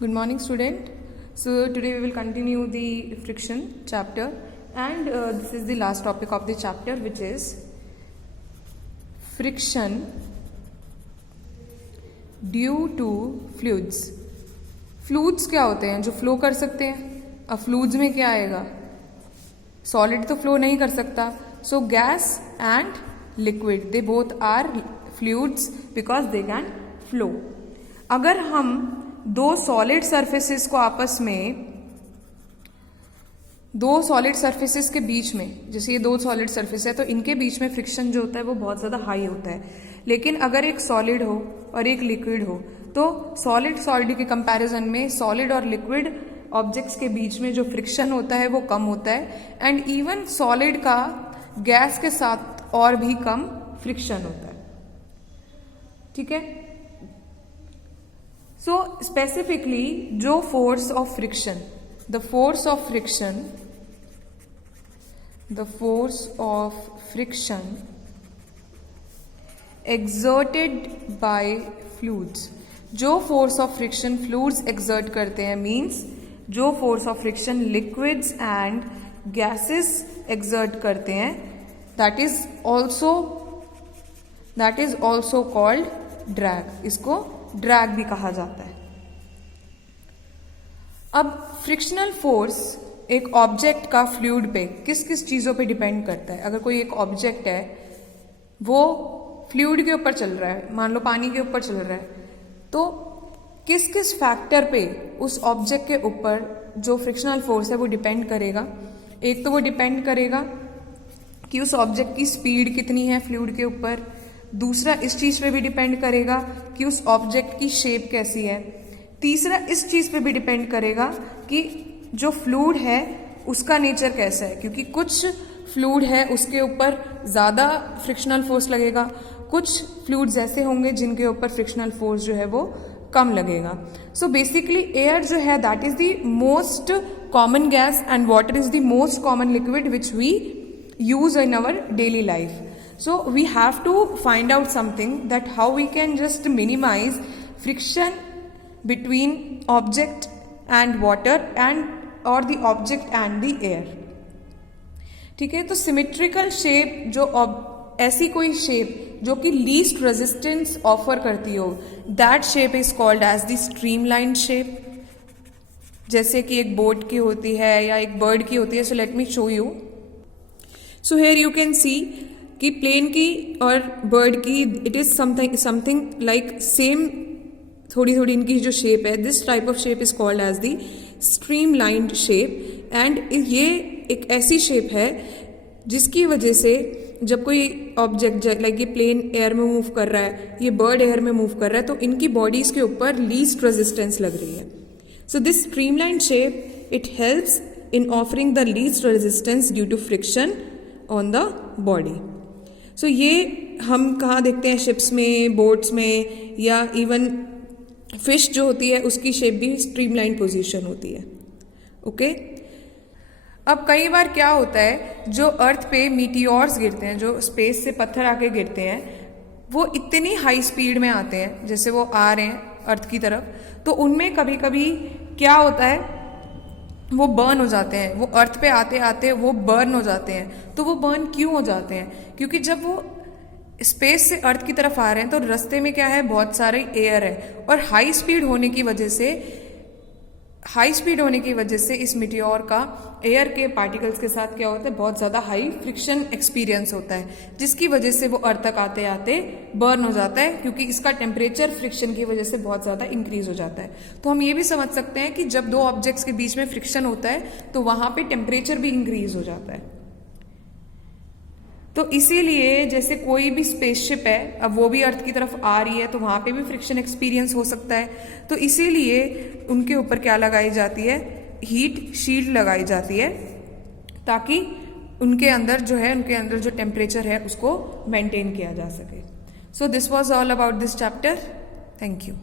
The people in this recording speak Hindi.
Good morning, student. So today we will continue the friction chapter, and this is the last topic of the chapter, which is friction due to fluids. Fluids क्या होते हैं? जो फ्लो कर सकते हैं. अब फ्लूइड्स में क्या आएगा? सॉलिड तो फ्लो नहीं कर सकता. So gas and liquid, they both are fluids because they can flow. अगर हम दो सॉलिड सरफेसेस को आपस में, दो सॉलिड सरफेसेस के बीच में, जैसे ये दो सॉलिड सरफेस है तो इनके बीच में फ्रिक्शन जो होता है वो बहुत ज्यादा हाई होता है. लेकिन अगर एक सॉलिड हो और एक लिक्विड हो तो सॉलिड सॉलिड के कंपैरिजन में सॉलिड और लिक्विड ऑब्जेक्ट्स के बीच में जो फ्रिक्शन होता है वो कम होता है. एंड इवन सॉलिड का गैस के साथ और भी कम फ्रिक्शन होता है. ठीक है. So specifically जो force of friction, the force of friction exerted by fluids, जो force of friction fluids exert करते हैं means जो force of friction liquids and gases exert करते हैं, that is also called drag. इसको ड्रैग भी कहा जाता है. अब फ्रिक्शनल फोर्स एक ऑब्जेक्ट का फ्लूइड पे किस किस चीजों पे डिपेंड करता है. अगर कोई एक ऑब्जेक्ट है वो फ्लूइड के ऊपर चल रहा है, मान लो पानी के ऊपर चल रहा है, तो किस किस फैक्टर पे उस ऑब्जेक्ट के ऊपर जो फ्रिक्शनल फोर्स है वो डिपेंड करेगा. एक तो वो डिपेंड करेगा कि उस ऑब्जेक्ट की स्पीड कितनी है फ्लूइड के ऊपर. दूसरा इस चीज पे भी डिपेंड करेगा कि उस ऑब्जेक्ट की शेप कैसी है. तीसरा इस चीज पे भी डिपेंड करेगा कि जो फ्लूइड है उसका नेचर कैसा है, क्योंकि कुछ फ्लूइड है उसके ऊपर ज्यादा फ्रिक्शनल फोर्स लगेगा, कुछ फ्लूइड्स ऐसे होंगे जिनके ऊपर फ्रिक्शनल फोर्स जो है वो कम लगेगा. सो बेसिकली एयर जो है that is the most common gas and water is the most common liquid which we use in our daily life. So we have to find out something that how we can just minimize friction between object and water and or the object and the air. ठीक है. तो सिमेट्रिकल शेप, जो ऐसी कोई शेप जो कि लीस्ट रेजिस्टेंस ऑफर करती हो, that shape is called as the streamline shape. जैसे कि एक बोट की होती है या एक बर्ड की होती है. So let me show you. So here you can see कि प्लेन की और बर्ड की it is something like same, थोड़ी थोड़ी इनकी जो शेप है, this type of shape is called as the streamlined shape. And ये एक ऐसी शेप है जिसकी वजह से जब कोई ऑब्जेक्ट लाइक ये प्लेन एयर में मूव कर रहा है, ये बर्ड एयर में मूव कर रहा है, तो इनकी बॉडीज के ऊपर लीस्ट रेजिस्टेंस लग रही है. So this streamlined shape it helps in offering the least resistance due to friction on the body. सो ये हम कहाँ देखते हैं? शिप्स में, बोट्स में, या इवन फिश जो होती है उसकी शेप भी स्ट्रीमलाइन पोजीशन होती है. ओके. अब कई बार क्या होता है, जो अर्थ पे मीटियोर्स गिरते हैं, जो स्पेस से पत्थर आके गिरते हैं, वो इतनी हाई स्पीड में आते हैं, जैसे वो आ रहे हैं अर्थ की तरफ, तो उनमें कभी कभी क्या होता है, वो बर्न हो जाते हैं. वो अर्थ पे आते आते वो बर्न हो जाते हैं. तो वो बर्न क्यों हो जाते हैं? क्योंकि जब वो स्पेस से अर्थ की तरफ आ रहे हैं तो रास्ते में क्या है, बहुत सारे एयर है, और हाई स्पीड होने की वजह से इस मिटियोर का एयर के पार्टिकल्स के साथ क्या होता है, बहुत ज्यादा हाई फ्रिक्शन एक्सपीरियंस होता है, जिसकी वजह से वो अर्थ तक आते आते बर्न हो जाता है, क्योंकि इसका टेम्परेचर फ्रिक्शन की वजह से बहुत ज्यादा इंक्रीज हो जाता है. तो हम ये भी समझ सकते हैं कि जब दो ऑब्जेक्ट्स के बीच में फ्रिक्शन होता है तो वहां पे टेम्परेचर भी इंक्रीज हो जाता है. तो इसीलिए जैसे कोई भी स्पेसशिप है, अब वो भी अर्थ की तरफ आ रही है तो वहां पे भी फ्रिक्शन एक्सपीरियंस हो सकता है. तो इसीलिए उनके ऊपर क्या लगाई जाती है, हीट शील्ड लगाई जाती है, ताकि उनके अंदर जो टेम्परेचर है उसको मेंटेन किया जा सके. So this was all about this chapter. Thank you.